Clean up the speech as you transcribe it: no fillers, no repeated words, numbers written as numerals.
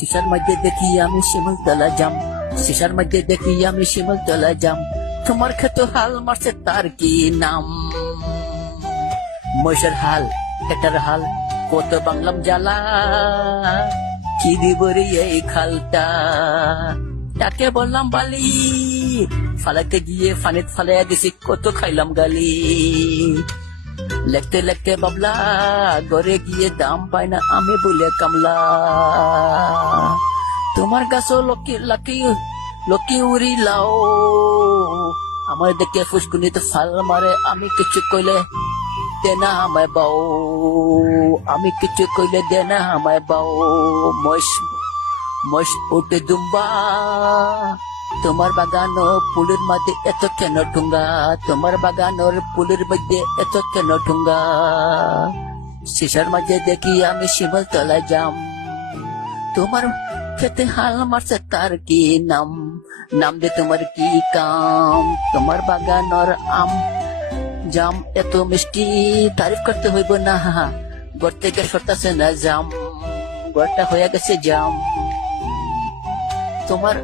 শিশার মধ্যে দেখি আমি শিমুলতলা জাম, শিশার মধ্যে দেখি আমি শিমুলতলা জাম। তোমার ক্ষেত হাল মারছে তার কি নাম? মহিষের হাল, এটার হাল, কত বাংলাম জ্বালা, কি দিব রে এই খালটা। তাকে বললাম বালি, ফালাতে গিয়ে ফানিত ফালাইয়া দিছি, কত খাইলাম গালি। লেখতে লেখতে বাবলা, ঘরে গিয়ে দাম পাই না আমি বলে কামলা। তোমার গাছও লকি লাকি লকি উড়ি লাও, আমার দেখে ফুসকুনিতে ফাল মারে, আমি কিছু কইলে দেনা আমায় বাও, আমি কিছু কইলে দেনা আমায় বাও। মশ মশ উঠে দুম্বা, তোমার বাগানোর ফুলের মধ্যে এত কেন ঠুঙ্গা, তোমার বাগানোর ফুলের মধ্যে এত কেন ঠুঙ্গা। শিশার মাঝে দেখি আমি শিমুলতলায় জাম, তোমার খেতে হাল মারছে তার কি নাম? নাম দে তোমার কি কাম? তোমার বাগানোর আম জাম এত মিষ্টি, তারিফ করতে হইব না, ঘর থেকে সরতাছে না জাম, ঘরটা হয়ে গেছে জাম। তোমার